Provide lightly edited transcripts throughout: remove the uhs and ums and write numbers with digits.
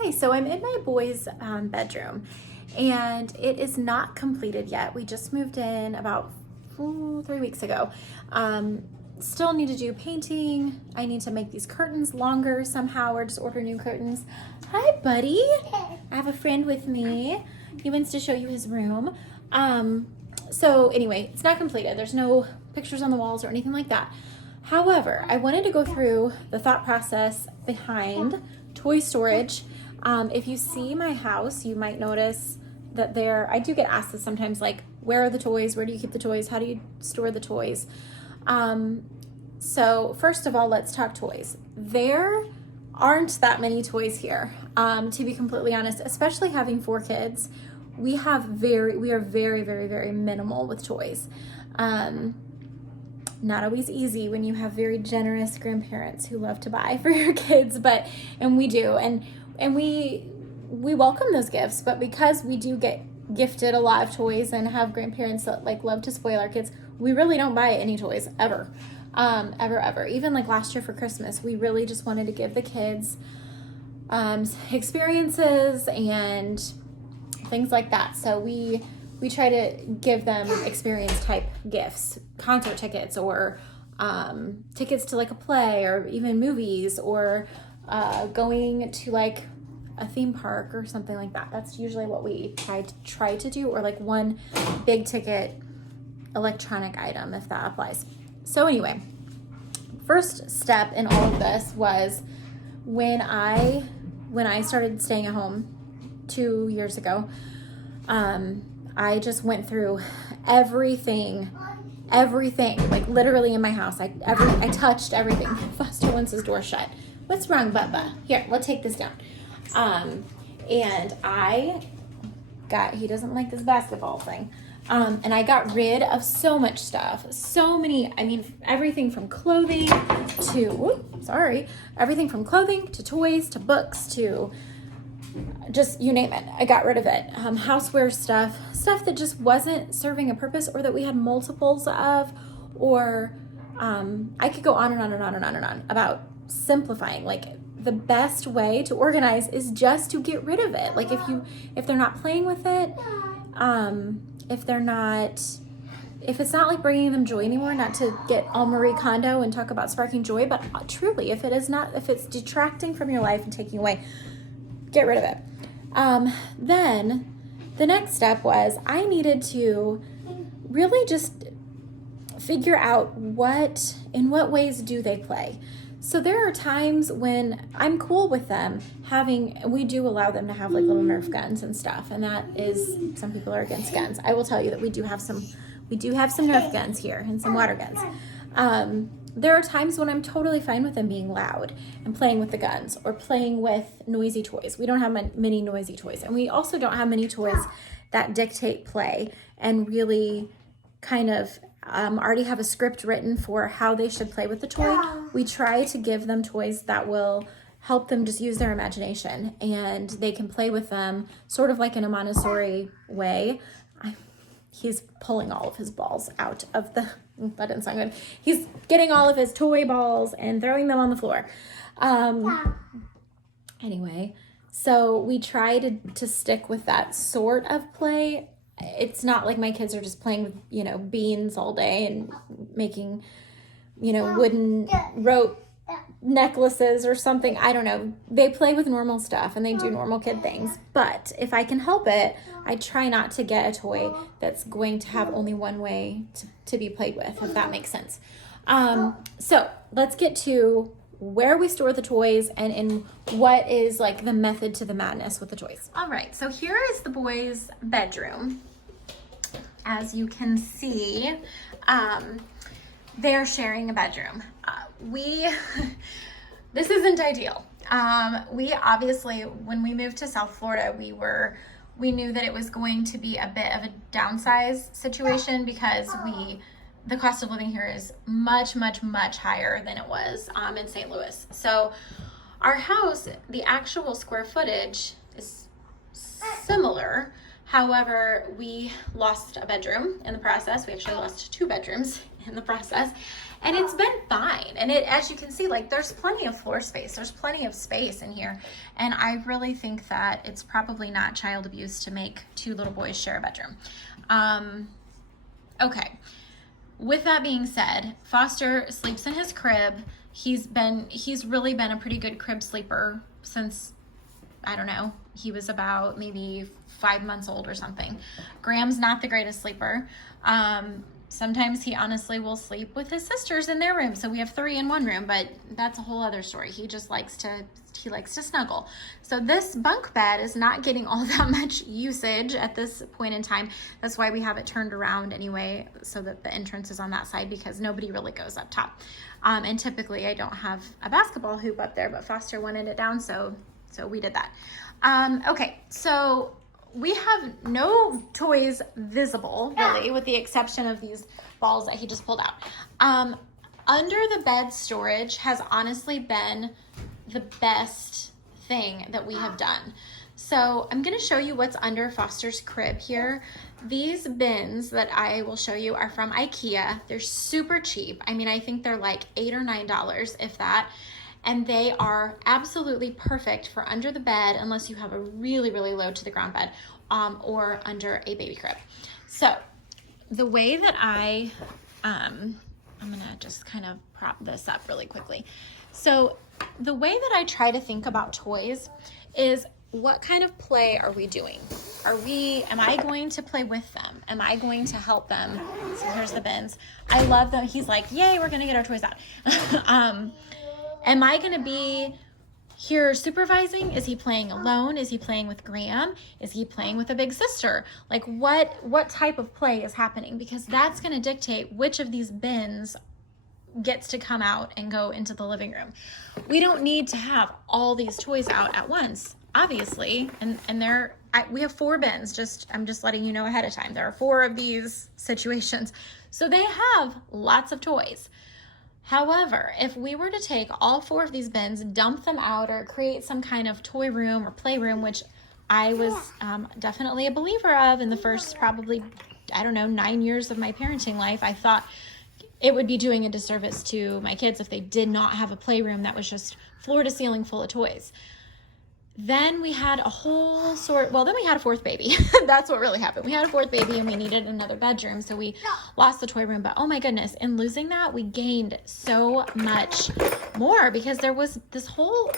Hi, so I'm in my boys' bedroom and it is not completed yet. We just moved in about 3 weeks ago. Still need to do painting. I need to make these curtains longer somehow or just order new curtains. Hi, buddy. I have a friend with me. He wants to show you his room. So anyway, it's not completed. There's no pictures on the walls or anything like that. However, I wanted to go through the thought process behind toy storage. If you see my house, you might notice that I do get asked this sometimes, like, where are the toys? Where do you keep the toys? How do you store the toys? So first of all, let's talk toys. There aren't that many toys here, to be completely honest, especially having 4 kids. We are very, very, very minimal with toys. Not always easy when you have very generous grandparents who love to buy for your kids, and we do, and we welcome those gifts. But because we do get gifted a lot of toys and have grandparents that like love to spoil our kids, we really don't buy any toys ever, ever. Even like last year for Christmas, we really just wanted to give the kids experiences and things like that. So we try to give them experience type gifts, concert tickets or tickets to like a play or even movies or going to like a theme park or something like that. That's usually what we try to do, or like one big ticket electronic item if that applies. So anyway, first step in all of this was when I started staying at home 2 years ago. I just went through everything, like literally in my house. I touched everything. Foster wants his door shut. What's wrong, Bubba? Here, let's take this down. And he doesn't like this basketball thing. And I got rid of so much stuff. Everything from clothing to toys, to books, to just you name it. I got rid of it. Houseware stuff that just wasn't serving a purpose or that we had multiples of, or I could go on and on and on and on and on about simplifying. Like, the best way to organize is just to get rid of it. Like if they're not playing with it, if it's not like bringing them joy anymore, not to get all Marie Kondo and talk about sparking joy, but truly, if it's detracting from your life and taking away, get rid of it. Then the next step was I needed to really just figure out in what ways do they play. So there are times when I'm cool with them we do allow them to have like little Nerf guns and stuff. And that is, some people are against guns. I will tell you that we do have some Nerf guns here and some water guns. There are times when I'm totally fine with them being loud and playing with the guns or playing with noisy toys. We don't have many noisy toys. And we also don't have many toys that dictate play and really kind of already have a script written for how they should play with the toy. We try to give them toys that will help them just use their imagination, and they can play with them sort of like in a Montessori way. He's pulling all of his balls out of that didn't sound good. He's getting all of his toy balls and throwing them on the floor. Anyway, so we try to stick with that sort of play. It's not like my kids are just playing with, beans all day and making, wooden rope necklaces or something. I don't know. They play with normal stuff and they do normal kid things. But if I can help it, I try not to get a toy that's going to have only one way to be played with, if that makes sense. So let's get to where we store the toys and in what is like the method to the madness with the toys. All right, so here is the boys' bedroom. As you can see, they're sharing a bedroom. This isn't ideal. We obviously, when we moved to South Florida, we knew that it was going to be a bit of a downsize situation because the cost of living here is much, much, much higher than it was in St. Louis. So our house, the actual square footage is similar. However, we lost a bedroom in the process. We actually lost 2 bedrooms in the process. And it's been fine. And it, as you can see, like there's plenty of floor space. There's plenty of space in here. And I really think that it's probably not child abuse to make 2 little boys share a bedroom. Okay. With that being said, Foster sleeps in his crib. He's really been a pretty good crib sleeper since, I don't know, he was about maybe 5 months old or something. Graham's not the greatest sleeper. Sometimes he honestly will sleep with his sisters in their room. So we have 3 in one room, but that's a whole other story. He just likes to snuggle. So this bunk bed is not getting all that much usage at this point in time. That's why we have it turned around anyway, so that the entrance is on that side, because nobody really goes up top. And typically I don't have a basketball hoop up there, but Foster wanted it down, so we did that. Okay, so we have no toys visible, really, with the exception of these balls that he just pulled out. Under the bed storage has honestly been the best thing that we have done. So I'm going to show you what's under Foster's crib here. These bins that I will show you are from IKEA. They're super cheap. I mean, I think they're like $8 or $9, if that. And they are absolutely perfect for under the bed, unless you have a really, really low to the ground bed, or under a baby crib. So the way that I'm gonna just kind of prop this up really quickly. So the way that I try to think about toys is, what kind of play are we doing? Am I going to play with them? Am I going to help them? So here's the bins. I love them. He's like, yay, we're gonna get our toys out. Am I going to be here supervising? Is he playing alone? Is he playing with Graham? Is he playing with a big sister? Like what type of play is happening? Because that's going to dictate which of these bins gets to come out and go into the living room. We don't need to have all these toys out at once, obviously. And we have 4 bins. I'm just letting you know ahead of time. There are 4 of these situations. So they have lots of toys. However, if we were to take all 4 of these bins, dump them out, or create some kind of toy room or play room, which I was definitely a believer of in the first probably, 9 years of my parenting life, I thought it would be doing a disservice to my kids if they did not have a playroom that was just floor to ceiling full of toys. Then we had a then we had a 4th baby. That's what really happened. We had a 4th baby and we needed another bedroom. So we lost the toy room, but oh my goodness, in losing that, we gained so much more, because there was this whole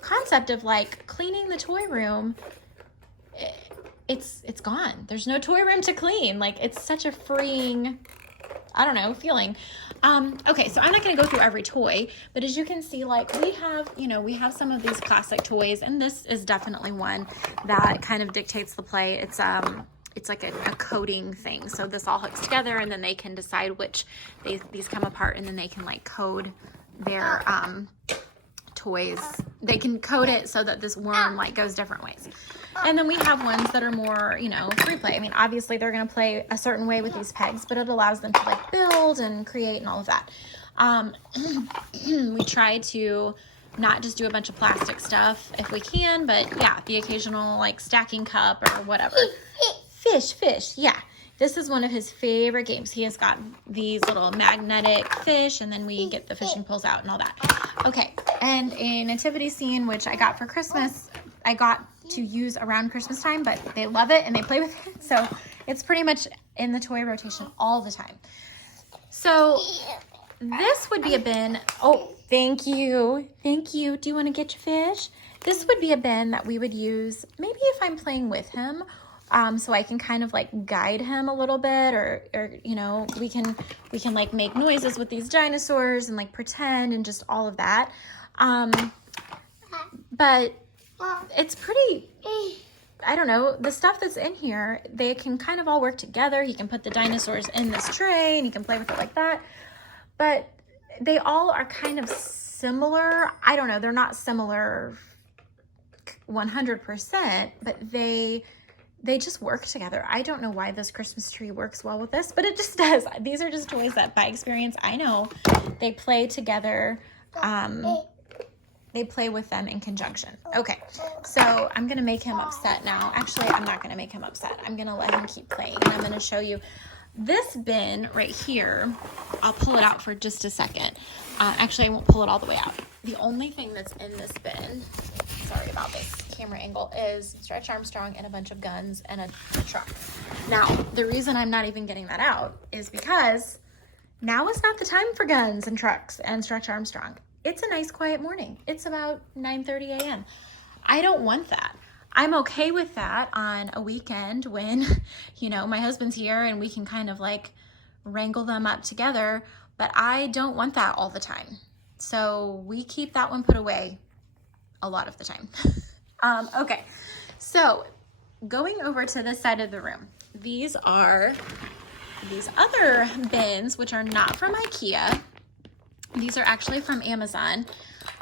concept of like cleaning the toy room. It's gone. There's no toy room to clean. Like, it's such a freeing, feeling. Okay, so I'm not going to go through every toy, but as you can see, like we have some of these classic toys, and this is definitely one that kind of dictates the play. It's like a coding thing. So this all hooks together, and then they can decide which these come apart, and then they can like code their toys. They can code it so that this worm like goes different ways. And then we have ones that are more, free play. I mean, obviously they're going to play a certain way with these pegs, but it allows them to like build and create and all of that. We try to not just do a bunch of plastic stuff if we can, but yeah, the occasional like stacking cup or whatever. Fish. Yeah. This is one of his favorite games. He has got these little magnetic fish, and then we get the fishing poles out and all that. Okay. And a nativity scene, which I got for Christmas, I got to use around Christmas time, but they love it and they play with it. So it's pretty much in the toy rotation all the time. So this would be a bin. Oh, thank you. Thank you. Do you want to get your fish? This would be a bin that we would use maybe if I'm playing with him, so I can kind of like guide him a little bit, or we can like make noises with these dinosaurs and like pretend and just all of that. But it's pretty, the stuff that's in here, they can kind of all work together. He can put the dinosaurs in this tray and he can play with it like that. But they all are kind of similar. I don't know, they're not similar 100%, but they just work together. I don't know why this Christmas tree works well with this, but it just does. These are just toys that by experience I know they play together. They play with them in conjunction. Okay, so I'm gonna make him upset now. Actually, I'm not gonna make him upset. I'm gonna let him keep playing, and I'm gonna show you This bin right here, I'll pull it out for just a second. Actually, I won't pull it all the way out. The only thing that's in this bin, sorry about this camera angle, is Stretch Armstrong and a bunch of guns and a truck. Now, the reason I'm not even getting that out is because now is not the time for guns and trucks and Stretch Armstrong. It's a nice quiet morning. It's about 9:30 a.m. I don't want that. I'm okay with that on a weekend when, you know, my husband's here and we can kind of like wrangle them up together, but I don't want that all the time. So we keep that one put away a lot of the time. Okay, so going over to this side of the room, these are these other bins, which are not from IKEA. These are actually from Amazon.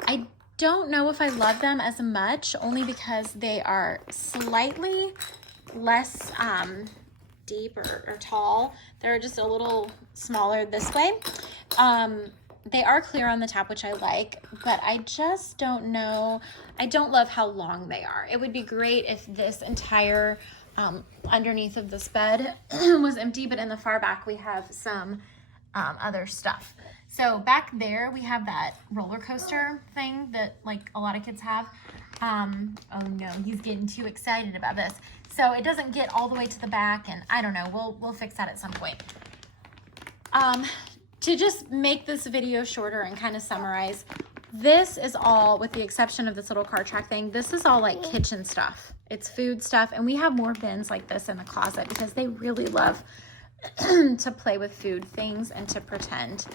I don't know if I love them as much, only because they are slightly less deep or tall. They're just a little smaller this way. They are clear on the top, which I like, but I just don't know. I don't love how long they are. It would be great if this entire underneath of this bed was empty, but in the far back we have some other stuff. So back there we have that roller coaster thing that like a lot of kids have. Oh no, he's getting too excited about this. So it doesn't get all the way to the back, and I don't know, we'll fix that at some point. To just make this video shorter and kind of summarize, this is all, with the exception of this little car track thing, this is all like kitchen stuff. It's food stuff, and we have more bins like this in the closet because they really love to play with food things and to pretend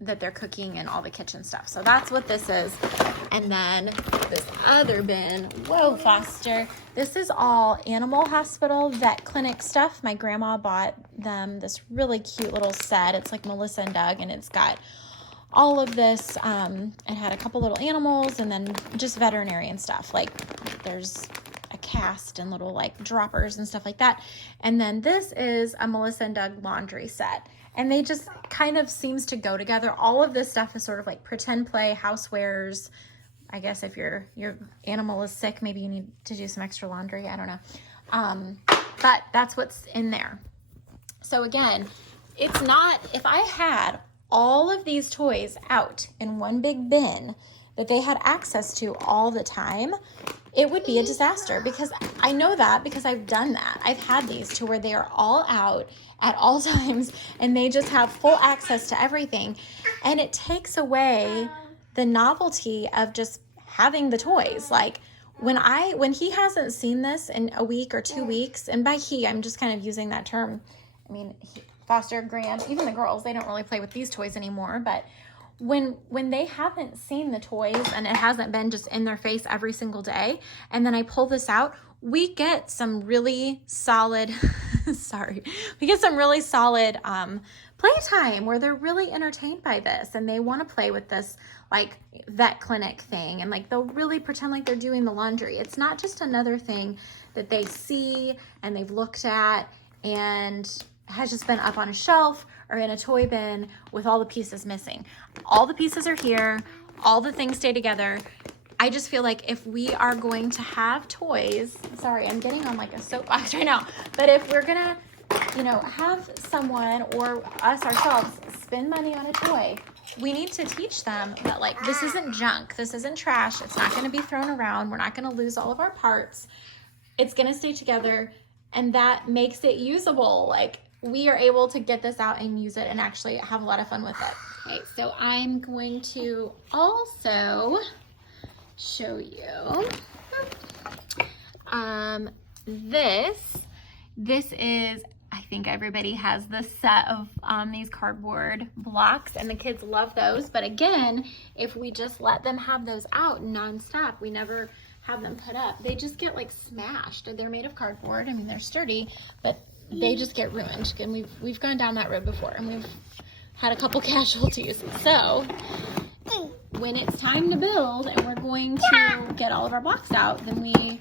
that they're cooking and all the kitchen stuff. So that's what this is. And then this other bin, whoa, Foster, this is all animal hospital vet clinic stuff. My grandma bought them this really cute little set. It's like Melissa and Doug, and it's got all of this. It had a couple little animals and then just veterinarian stuff. Like there's a cast and little like droppers and stuff like that. And then this is a Melissa and Doug laundry set. And they just kind of seems to go together. All of this stuff is sort of like pretend play, housewares. I guess if your animal is sick, maybe you need to do some extra laundry. I don't know. But that's what's in there. So again, it's not, if I had all of these toys out in one big bin that they had access to all the time, it would be a disaster, because I know that because I've done that. I've had these to where they are all out at all times and they just have full access to everything. And it takes away the novelty of just having the toys. Like when he hasn't seen this in a week or 2 weeks, and by he, I'm just kind of using that term. I mean, Foster, Graham, even the girls, they don't really play with these toys anymore, but when they haven't seen the toys and it hasn't been just in their face every single day, and then I pull this out, we get some really solid, we get some really solid playtime where they're really entertained by this and they want to play with this like vet clinic thing, and like they'll really pretend like they're doing the laundry. It's not just another thing that they see and they've looked at and has just been up on a shelf or in a toy bin with all the pieces missing. All the pieces are here, all the things stay together. I just feel like if we are going to have toys, sorry, I'm getting on like a soapbox right now, but if we're gonna, you know, have someone or us ourselves spend money on a toy, we need to teach them that like, this isn't junk, this isn't trash, it's not gonna be thrown around, we're not gonna lose all of our parts, it's gonna stay together, and that makes it usable. Like, we are able to get this out and use it and actually have a lot of fun with it. Okay, so I'm going to also show you this is, I think everybody has this set of these cardboard blocks, and the kids love those. But again, if we just let them have those out nonstop, we never have them put up, they just get like smashed. They're made of cardboard. I mean, they're sturdy, but they just get ruined. And we've gone down that road before, and we've had a couple casualties. So when it's time to build and we're going to get all of our blocks out, then we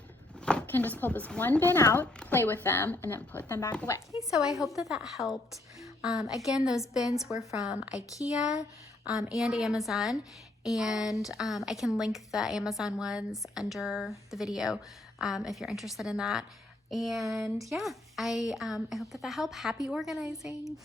can just pull this one bin out, play with them, and then put them back away. Okay, so I hope that helped. Again, those bins were from IKEA and Amazon, and I can link the Amazon ones under the video if you're interested in that. And yeah, I hope that helped. Happy organizing.